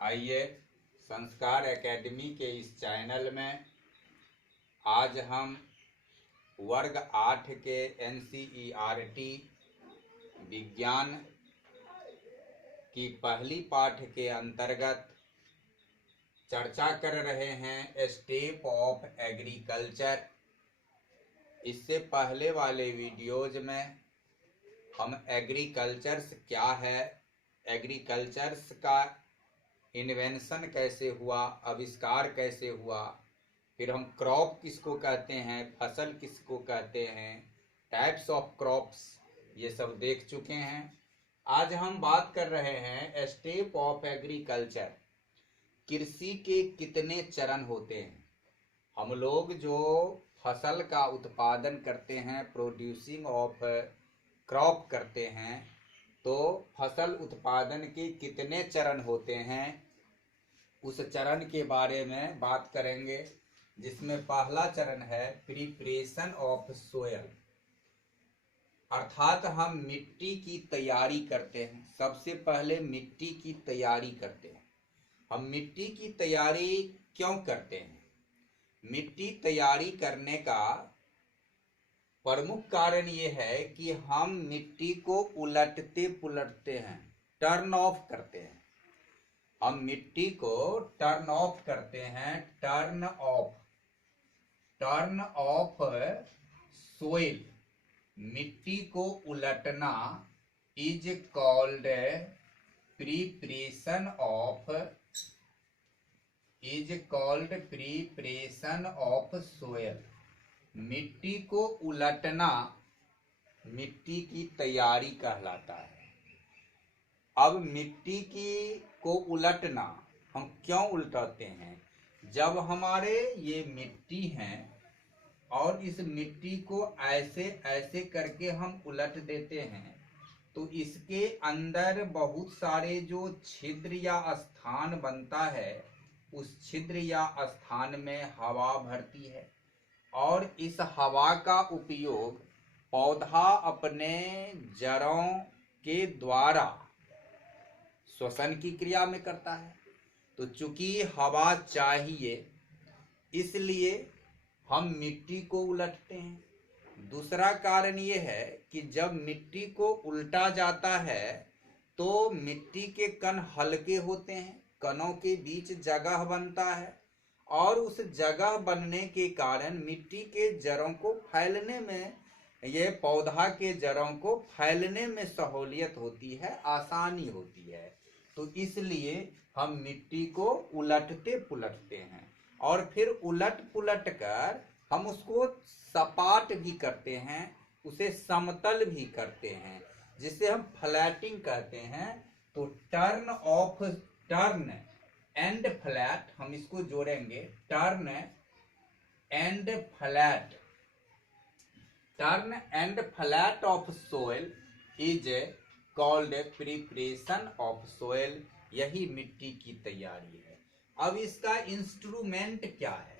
आइए संस्कार एकेडमी के इस चैनल में आज हम वर्ग 8 के NCERT विज्ञान की पहली पाठ के अंतर्गत चर्चा कर रहे हैं स्टेप ऑफ एग्रीकल्चर। इससे पहले वाले वीडियोज में हम एग्रीकल्चर्स क्या है, एग्रीकल्चर्स का इन्वेंशन कैसे हुआ, आविष्कार कैसे हुआ, फिर हम क्रॉप किसको कहते हैं, फसल किसको कहते हैं, टाइप्स ऑफ क्रॉप्स, ये सब देख चुके हैं। आज हम बात कर रहे हैं स्टेप ऑफ एग्रीकल्चर। कृषि के कितने चरण होते हैं। हम लोग जो फसल का उत्पादन करते हैं, प्रोड्यूसिंग ऑफ क्रॉप करते हैं, तो फसल उत्पादन के कितने चरण होते हैं उस चरण के बारे में बात करेंगे, जिसमें पहला चरण है प्रिपरेशन ऑफ सोयल, अर्थात हम मिट्टी की तैयारी करते हैं। सबसे पहले मिट्टी की तैयारी करते हैं। हम मिट्टी की तैयारी क्यों करते हैं? मिट्टी तैयारी करने का प्रमुख कारण ये है कि हम मिट्टी को उलटते पुलटते हैं, टर्न ऑफ करते हैं। हम मिट्टी को टर्न ऑफ करते हैं, टर्न ऑफ सोइल। मिट्टी को उलटना is called preparation of soil. मिट्टी को उलटना मिट्टी की तैयारी कहलाता है। अब मिट्टी को उलटना हम क्यों उलटाते हैं? जब हमारे ये मिट्टी हैं और इस मिट्टी को ऐसे ऐसे करके हम उलट देते हैं, तो इसके अंदर बहुत सारे जो छिद्र या स्थान बनता है, उस छिद्र या स्थान में हवा भरती है और इस हवा का उपयोग पौधा अपने जड़ों के द्वारा श्वसन की क्रिया में करता है। तो चूंकि हवा चाहिए, इसलिए हम मिट्टी को उलटते हैं। दूसरा कारण ये है कि जब मिट्टी को उल्टा जाता है तो मिट्टी के कण हल्के होते हैं, कणों के बीच जगह बनता है और उस जगह बनने के कारण मिट्टी के जड़ों को फैलने में, ये पौधा के जड़ों को फैलने में सहूलियत होती है, आसानी होती है। तो इसलिए हम मिट्टी को उलटते पुलटते हैं और फिर उलट पुलट कर हम उसको सपाट भी करते हैं, उसे समतल भी करते हैं, जिसे हम फ्लैटिंग कहते हैं। तो टर्न एंड फ्लैट, हम इसको जोड़ेंगे, turn and flat of soil is called preparation of soil. यही मिट्टी की तैयारी है। अब इसका इंस्ट्रूमेंट क्या है?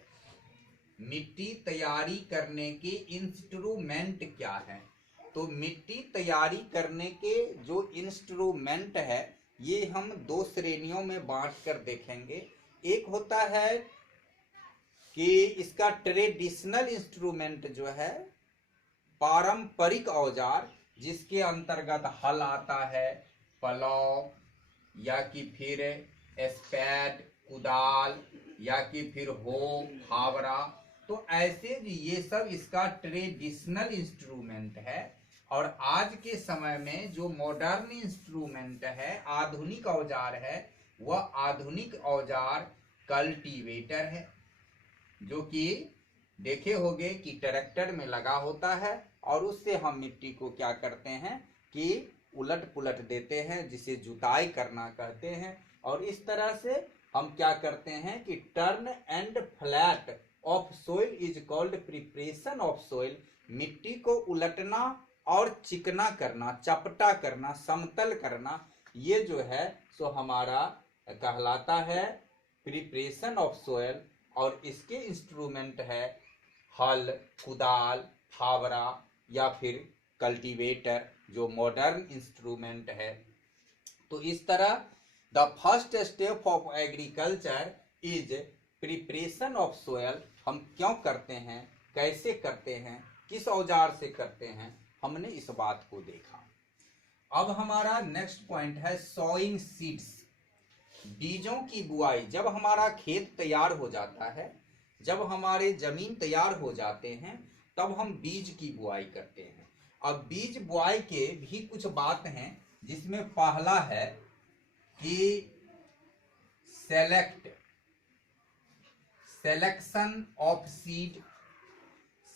मिट्टी तैयारी करने के इंस्ट्रूमेंट क्या है? तो मिट्टी तैयारी करने के जो इंस्ट्रूमेंट है, ये हम दो श्रेणियों में बांट कर देखेंगे। एक होता है कि इसका ट्रेडिशनल इंस्ट्रूमेंट जो है, पारंपरिक औजार, जिसके अंतर्गत हल आता है, पलाव या कि फिर स्पैड, कुदाल या कि फिर हो, फावड़ा। तो ऐसे ये सब इसका ट्रेडिशनल इंस्ट्रूमेंट है। और आज के समय में जो मॉडर्न इंस्ट्रूमेंट है, आधुनिक औजार है, वह आधुनिक औजार कल्टीवेटर है, जो कि देखे होंगे कि ट्रैक्टर में लगा होता है और उससे हम मिट्टी को क्या करते हैं कि उलट पुलट देते हैं, जिसे जुताई करना कहते हैं। और इस तरह से हम क्या करते हैं कि turn and flat of soil is called preparation of soil. मिट्टी को उलटना और चिकना करना, चपटा करना, समतल करना, ये जो है सो हमारा कहलाता है प्रिपरेशन ऑफ सोइल। और इसके इंस्ट्रूमेंट है हल, कुदाल, फावड़ा या फिर कल्टीवेटर, जो मॉडर्न इंस्ट्रूमेंट है। तो इस तरह the first step of agriculture is preparation of soil. हम क्यों करते हैं, कैसे करते हैं, किस औजार से करते हैं, हमने इस बात को देखा। अब हमारा नेक्स्ट पॉइंट है सोइंग सीड्स, बीजों की बुआई। जब हमारा खेत तैयार हो जाता है, जब हमारे जमीन तैयार हो जाते हैं, तब हम बीज की बुआई करते हैं। अब बीज बुआई के भी कुछ बात हैं, जिसमें पहला है कि selection of seed.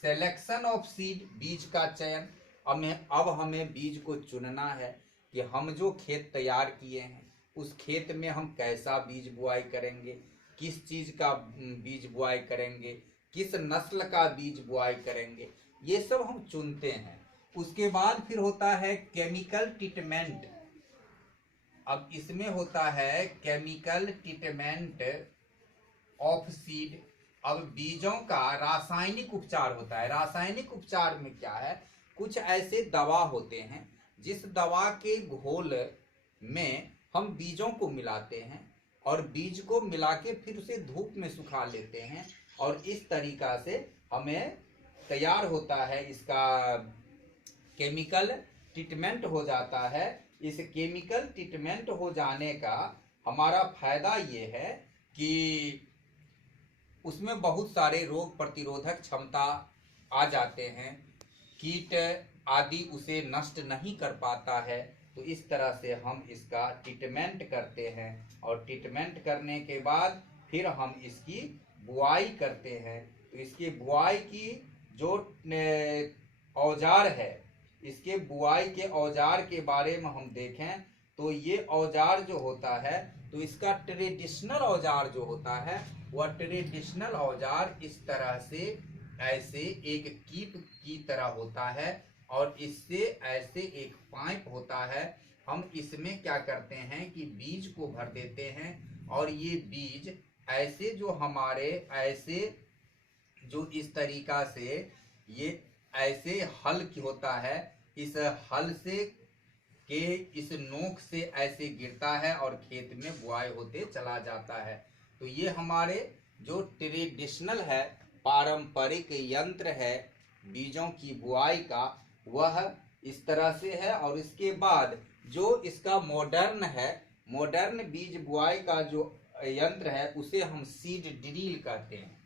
Selection of seed, बीज का चयन। अब हमें बीज को चुनना है कि हम जो खेत तैयार किए हैं उस खेत में हम कैसा बीज बुआई करेंगे, किस चीज का बीज बुआई करेंगे, किस नस्ल का बीज बुआई करेंगे, ये सब हम चुनते हैं। उसके बाद फिर होता है केमिकल ट्रीटमेंट। अब इसमें होता है केमिकल ट्रीटमेंट ऑफ सीड। अब बीजों का रासायनिक उपचार होता है। रासायनिक उपचार में क्या है, कुछ ऐसे दवा होते हैं जिस दवा के घोल में हम बीजों को मिलाते हैं और बीज को मिला के फिर उसे धूप में सुखा लेते हैं और इस तरीका से हमें तैयार होता है, इसका केमिकल ट्रीटमेंट हो जाता है। इस केमिकल ट्रीटमेंट हो जाने का हमारा फायदा ये है कि उसमें बहुत सारे रोग प्रतिरोधक क्षमता आ जाते हैं, कीट आदि उसे नष्ट नहीं कर पाता है। तो इस तरह से हम इसका ट्रीटमेंट करते हैं और ट्रीटमेंट करने के बाद फिर हम इसकी बुआई करते हैं। तो इसकी बुआई की जो औजार है, इसके बुआई के औजार के बारे में हम देखें तो ये औजार जो होता है, तो इसका ट्रेडिशनल औजार जो होता है वह ट्रेडिशनल औजार इस तरह से ऐसे एक कीप की तरह होता है और इससे ऐसे एक पाइप होता है। हम इसमें क्या करते हैं कि बीज को भर देते हैं और ये बीज ऐसे जो हमारे ऐसे जो इस तरीका से ये ऐसे हल की होता है, इस हल से के इस नोक से ऐसे गिरता है और खेत में बुआई होते चला जाता है। तो ये हमारे जो ट्रेडिशनल है, पारंपरिक यंत्र है बीजों की बुआई का, वह इस तरह से है। और इसके बाद जो इसका मॉडर्न है, मॉडर्न बीज बुआई का जो यंत्र है उसे हम सीड ड्रिल कहते हैं।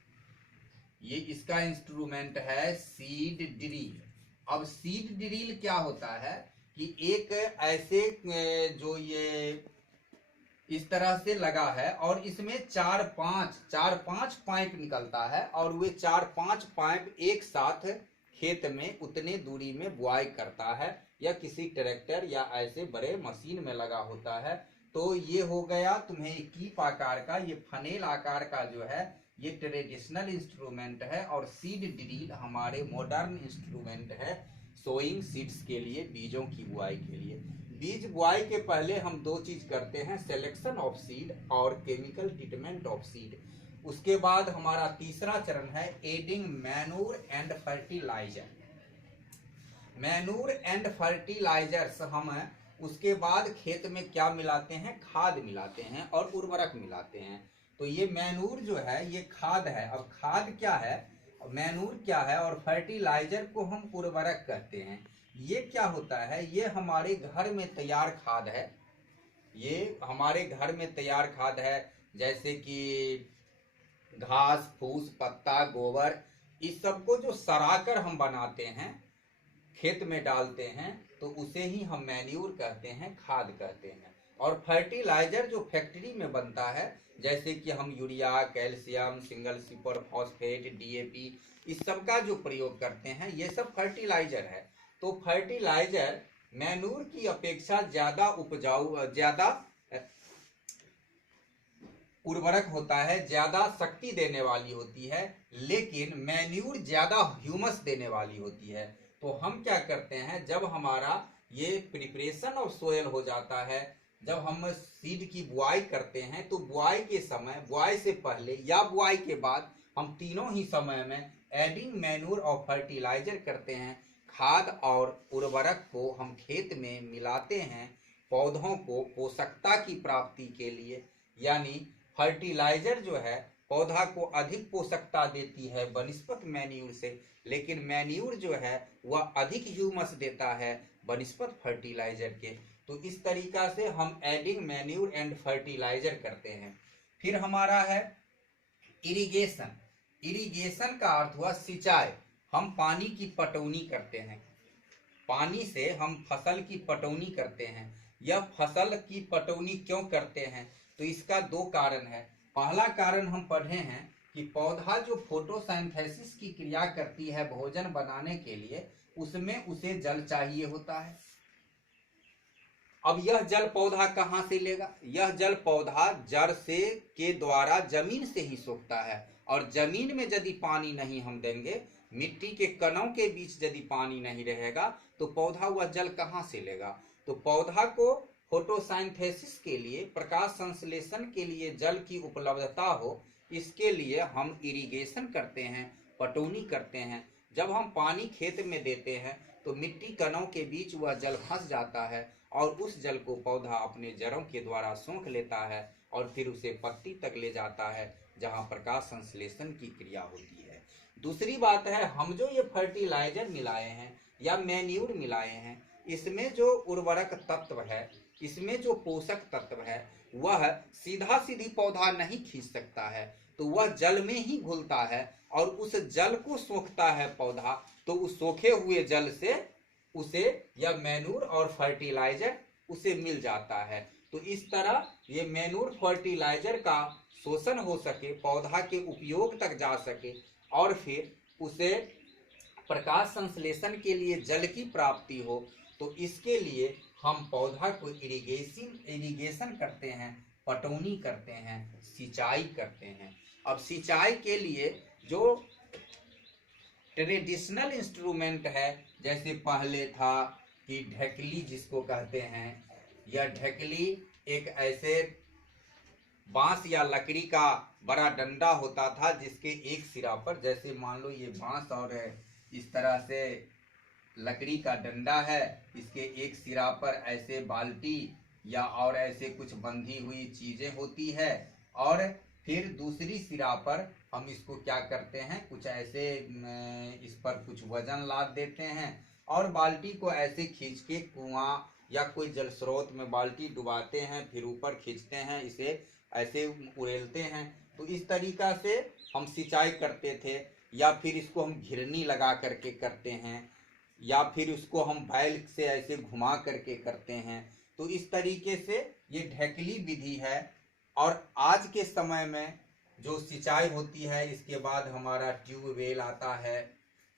ये इसका इंस्ट्रूमेंट है सीड ड्रिल। अब सीड ड्रिल क्या होता है कि एक ऐसे जो ये इस तरह से लगा है और इसमें चार पांच पाइप निकलता है और वे 4-5 पाइप एक साथ खेत में उतने दूरी में बुआई करता है, या किसी ट्रैक्टर या ऐसे बड़े मशीन में लगा होता है। तो ये हो गया तुम्हें कीप आकार का, ये फनेल आकार का जो है ये ट्रेडिशनल इंस्ट्रूमेंट है। और सीड ड्रिल हमारे मॉडर्न इंस्ट्रूमेंट है सोइंग सीड्स के लिए, बीजों की बुआई के लिए। बीज बुआई के पहले हम दो चीज करते हैं, सिलेक्शन ऑफ सीड और केमिकल ट्रीटमेंट ऑफ सीड। उसके बाद हमारा तीसरा चरण है adding manure and fertiliser. Manure and fertilisers हम उसके बाद खेत में क्या मिलाते हैं, खाद मिलाते हैं और उर्वरक मिलाते हैं। तो ये मैनूर जो है ये खाद है। अब खाद क्या है, मैनूर क्या है और फर्टिलाइजर को हम उर्वरक कहते हैं। ये क्या होता है, ये हमारे घर में तैयार खाद है। ये हमारे घर में तैयार खाद है, जैसे कि घास फूस पत्ता गोबर, इस सब को जो सड़ाकर हम बनाते हैं खेत में डालते हैं तो उसे ही हम मैन्यूर कहते हैं, खाद कहते हैं। और फर्टिलाइजर जो फैक्ट्री में बनता है, जैसे कि हम urea, calcium, single super phosphate, DAP, इस सब का जो प्रयोग करते हैं ये सब फर्टिलाइजर है। तो फर्टिलाइजर मैन्यूर की अपेक्षा ज्यादा उपजाऊ, ज्यादा उर्वरक होता है, ज्यादा शक्ति देने वाली होती है, लेकिन मैन्यूर ज्यादा ह्यूमस देने वाली होती है। तो हम क्या करते हैं, जब हमारा ये प्रिपरेशन ऑफ सोयल हो जाता है, जब हम सीड की बुआई करते हैं, तो बुआई के समय, बुआई से पहले या बुआई के बाद, हम तीनों ही समय में एडिंग मैन्यूर और फर्टिलाइजर करते हैं। खाद और उर्वरक को हम खेत में मिलाते हैं पौधों को पोषकता की प्राप्ति के लिए, यानी फर्टिलाइजर जो है पौधा को अधिक पोषकता देती है बनिस्पत मैन्यूर से, लेकिन मैन्यूर जो है वह अधिक ह्यूमस देता है बनिस्पत फर्टिलाइजर के। तो इस तरीका से हम एडिंग मैन्यूर एंड फर्टिलाइजर करते हैं। फिर हमारा है इरिगेशन। इरिगेशन का अर्थ हुआ सिंचाई। हम पानी की पटौनी करते हैं, पानी से हम फसल की पटौनी करते हैं। यह फसल की पटौनी क्यों करते हैं? तो इसका दो कारण है। पहला कारण हम पढ़े हैं कि पौधा जो फोटोसिंथेसिस की क्रिया करती है भोजन बनाने के लिए, उसमें उसे जल चाहिए होता है। अब यह जल पौधा कहाँ से लेगा? यह जल पौधा जड़ से के द्वारा जमीन से ही सोखता है, और जमीन में यदि पानी नहीं हम देंगे, मिट्टी के कणों के बीच यदि पानी नहीं रहेगा, तो पौधा वह जल कहाँ से लेगा? तो पौधा को फोटोसिंथेसिस के लिए, प्रकाश संश्लेषण के लिए जल की उपलब्धता हो, इसके लिए हम इरिगेशन करते हैं, पटौनी करते हैं। जब हम पानी खेत में देते हैं तो मिट्टी कणों के बीच वह जल फंस जाता है, और उस जल को पौधा अपने जड़ों के द्वारा सोख लेता है, और फिर उसे पत्ती तक ले जाता है जहां प्रकाश संश्लेषण की क्रिया होती है। दूसरी बात है, हम जो ये फर्टिलाइजर मिलाए हैं या मैन्यूर मिलाए हैं, इसमें जो उर्वरक तत्व है, इसमें जो पोषक तत्व है, वह सीधा सीधी पौधा नहीं खींच सकता है, तो वह जल में ही घुलता है और उस जल को सोखता है पौधा। तो उस सोखे हुए जल से उसे या मैन्यूर और फर्टिलाइजर उसे मिल जाता है। तो इस तरह ये मैन्यूर फर्टिलाइजर का शोषण हो सके, पौधा के उपयोग तक जा सके, और फिर उसे प्रकाश संश्लेषण के लिए जल की प्राप्ति हो, तो इसके लिए हम पौधा को इरिगेशन करते हैं, पटौनी करते हैं, सिंचाई करते हैं। अब सिंचाई के लिए जो ट्रेडिशनल इंस्ट्रूमेंट है, जैसे पहले था कि ढकली जिसको कहते हैं, यह ढकली एक ऐसे बांस या लकड़ी का बड़ा डंडा होता था, जिसके एक सिरा पर, जैसे मान लो ये बांस और इस तरह से लकड़ी का डंडा है, इसके एक सिरा पर ऐसे बाल्टी या और ऐसे कुछ बंधी हुई चीजें होती है, और फिर दूसरी सिरा पर हम इसको क्या करते हैं, कुछ ऐसे इस पर कुछ वजन लाद देते हैं, और बाल्टी को ऐसे खींच के कुआं या कोई जल स्रोत में बाल्टी डुबाते हैं, फिर ऊपर खींचते हैं, इसे ऐसे उड़ेलते हैं। तो इस तरीका से हम सिंचाई करते थे। या फिर इसको हम घिरनी लगा करके करते हैं, या फिर उसको हम बैल से ऐसे घुमा करके करते हैं। तो इस तरीके से ये ढकली विधि है। और आज के समय में जो सिंचाई होती है, इसके बाद हमारा ट्यूबवेल आता है,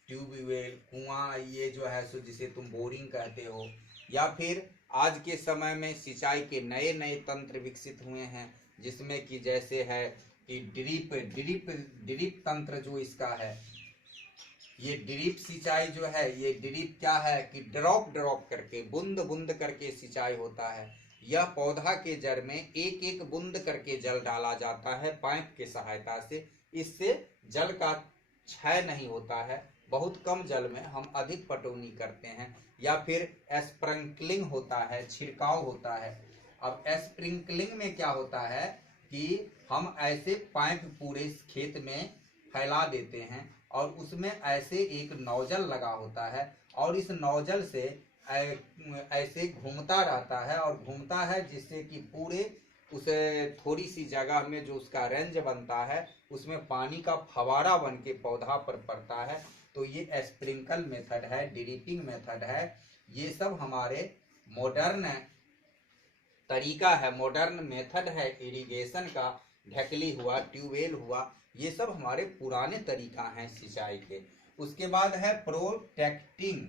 ट्यूबवेल कुआं, ये जो है सो जिसे तुम बोरिंग कहते हो। या फिर आज के समय में सिंचाई के नए नए तंत्र विकसित हुए हैं, जिसमें कि जैसे है कि ड्रिप तंत्र जो इसका है, ये ड्रिप सिंचाई जो है, ये ड्रिप क्या है कि ड्रॉप करके, बूंद बूंद करके सिंचाई होता है। यह पौधा के जड़ में एक एक बूंद करके जल डाला जाता है पाइप की सहायता से। इससे जल का क्षय नहीं होता है, बहुत कम जल में हम अधिक पटौनी करते हैं। या फिर स्प्रिंकलिंग होता है, छिड़काव होता है। अब स्प्रिंकलिंग में क्या होता है कि हम ऐसे पाइप पूरे खेत में फैला देते हैं, और उसमें ऐसे एक नोजल लगा होता है, और इस नोजल से ऐसे घूमता रहता है और घूमता है, जिससे कि पूरे उसे थोड़ी सी जगह में जो उसका रेंज बनता है, उसमें पानी का फवारा बन के पौधा पर पड़ता है। तो ये स्प्रिंकल मेथड है, ड्रिपिंग मेथड है। ये सब हमारे मॉडर्न तरीका है, मॉडर्न मेथड है इरिगेशन का। ढकली हुआ, ट्यूबवेल हुआ, ये सब हमारे पुराने तरीका हैं सिंचाई के। उसके बाद है प्रोटेक्टिंग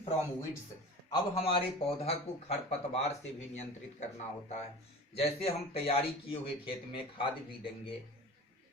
फ्रॉम वीड्स। अब हमारे पौधा को खरपतवार से भी नियंत्रित करना होता है। जैसे हम तैयारी किए हुए खेत में खाद भी देंगे,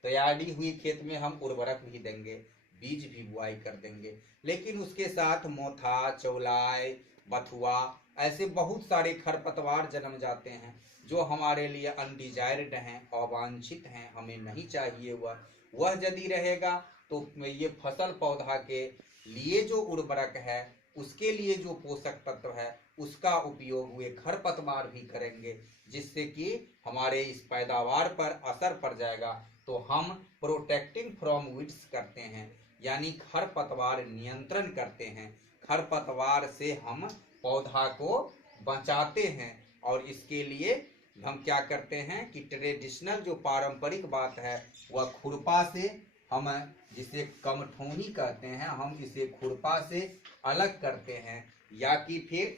तैयारी हुई खेत में हम उर्वरक भी देंगे, बीज भी बुआई कर देंगे, लेकिन उसके साथ मोथा, चौलाई, बथुआ, ऐसे बहुत सारे खरपतवार जन्म जाते हैं, जो हमारे लिए अनडिजायर्ड हैं, अवांछित हैं, हमें नहीं चाहिए। वह यदि रहेगा तो ये फसल पौधा के लिए जो उर्वरक है, उसके लिए जो पोषक तत्व है उसका उपयोग वे खरपतवार भी करेंगे, जिससे कि हमारे इस पैदावार पर असर पड़ जाएगा। तो हम प्रोटेक्टिंग फ्रॉम वीड्स करते हैं, यानी खरपतवार नियंत्रण करते हैं। खरपतवार से हम पौधा को बचाते हैं। और इसके लिए हम क्या करते हैं कि ट्रेडिशनल जो पारंपरिक बात है वह खुरपा से, हम जिसे कमठौनी कहते हैं, हम इसे खुरपा से अलग करते हैं। या कि फिर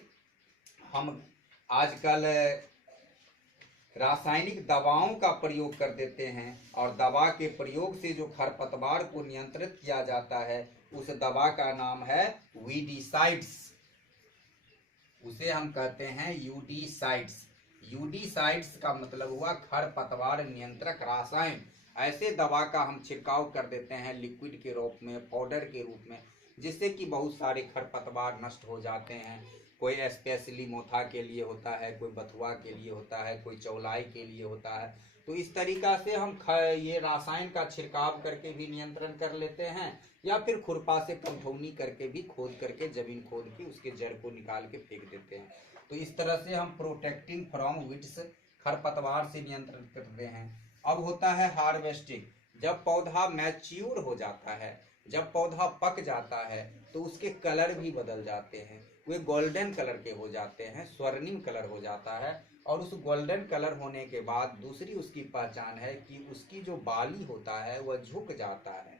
हम आजकल रासायनिक दवाओं का प्रयोग कर देते हैं, और दवा के प्रयोग से जो खरपतवार को नियंत्रित किया जाता है उस दवा का नाम है वीडीसाइड्स। उसे हम कहते हैं यूडीसाइड्स। यूडीसाइड्स का मतलब हुआ खरपतवार नियंत्रक रसायन। ऐसे दवा का हम छिड़काव कर देते हैं लिक्विड के रूप में, पाउडर के रूप में, जिससे कि बहुत सारे खरपतवार नष्ट हो जाते हैं। कोई स्पेशली मोथा के लिए होता है, कोई बथुआ के लिए होता है, कोई चौलाई के लिए होता है। तो इस तरीका से हम ये रासायन का छिड़काव करके भी नियंत्रण कर लेते हैं, या फिर खुरपा से कमठौनी करके भी खोद करके, जमीन खोद के उसके जड़ को निकाल के फेंक देते हैं। तो इस तरह से हम प्रोटेक्टिंग फ्रॉम वीड्स, खरपतवार से नियंत्रण करते हैं। अब होता है हार्वेस्टिंग। जब पौधा मैच्योर हो जाता है, जब पौधा पक जाता है, तो उसके कलर भी बदल जाते हैं। वे गोल्डन कलर के हो जाते हैं, स्वर्णिम कलर हो जाता है। और उस गोल्डन कलर होने के बाद दूसरी उसकी पहचान है कि उसकी जो बाली होता है वह झुक जाता है।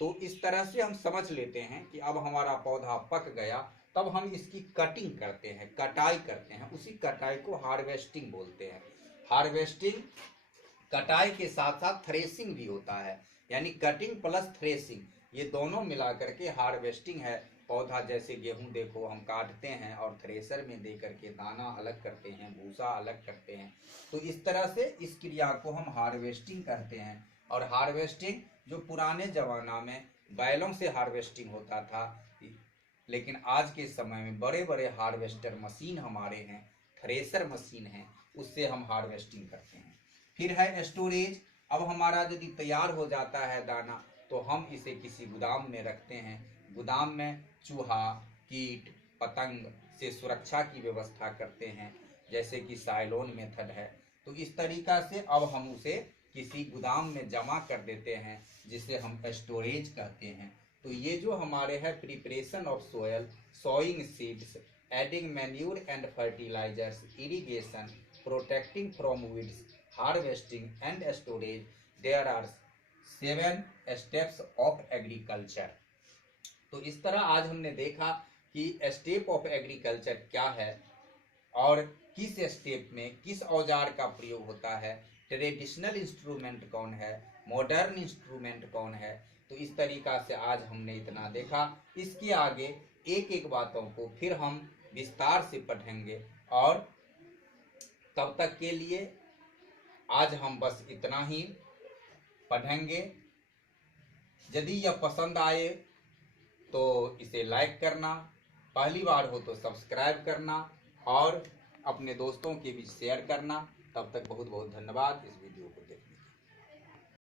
तो इस तरह से हम समझ लेते हैं कि अब हमारा पौधा पक गया। तब हम इसकी कटिंग करते हैं, कटाई करते हैं। उसी कटाई को हार्वेस्टिंग बोलते हैं। हार्वेस्टिंग, कटाई के साथ साथ थ्रेसिंग भी होता है, यानी कटिंग प्लस थ्रेसिंग, ये दोनों मिला करके हार्वेस्टिंग है। पौधा जैसे गेहूं देखो, हम काटते हैं और थ्रेसर में दे करके दाना अलग करते हैं, भूसा अलग करते हैं। तो इस तरह से इस क्रिया को हम हार्वेस्टिंग कहते हैं। और हार्वेस्टिंग जो पुराने जमाना में बैलों से हार्वेस्टिंग होता था, लेकिन आज के समय में बड़े बड़े हार्वेस्टर मशीन हमारे हैं, थ्रेसर मशीन है, उससे हम हार्वेस्टिंग करते हैं। फिर है स्टोरेज। अब हमारा यदि तैयार हो जाता है दाना, तो हम इसे किसी गोदाम में रखते हैं। गोदाम में चूहा, कीट, पतंग से सुरक्षा की व्यवस्था करते हैं, जैसे कि साइलोन मेथड है। तो इस तरीका से अब हम उसे किसी गोदाम में जमा कर देते हैं, जिसे हम स्टोरेज कहते हैं। तो ये जो हमारे है preparation of soil, sowing seeds, adding manure and fertilisers, irrigation, protecting from weeds, harvesting and storage, there are 7 steps of agriculture. तो इस तरह आज हमने देखा कि स्टेप ऑफ एग्रीकल्चर क्या है, और किस स्टेप में किस औजार का प्रयोग होता है, ट्रेडिशनल इंस्ट्रूमेंट कौन है, मॉडर्न इंस्ट्रूमेंट कौन है। तो इस तरीका से आज हमने इतना देखा। इसके आगे एक एक बातों को फिर हम विस्तार से पढ़ेंगे। और तब तक के लिए आज हम बस इतना ही पढ़ेंगे। यदि यह पसंद आए तो इसे लाइक करना, पहली बार हो तो सब्सक्राइब करना, और अपने दोस्तों के बीच शेयर करना। तब तक बहुत बहुत धन्यवाद इस वीडियो को देखने।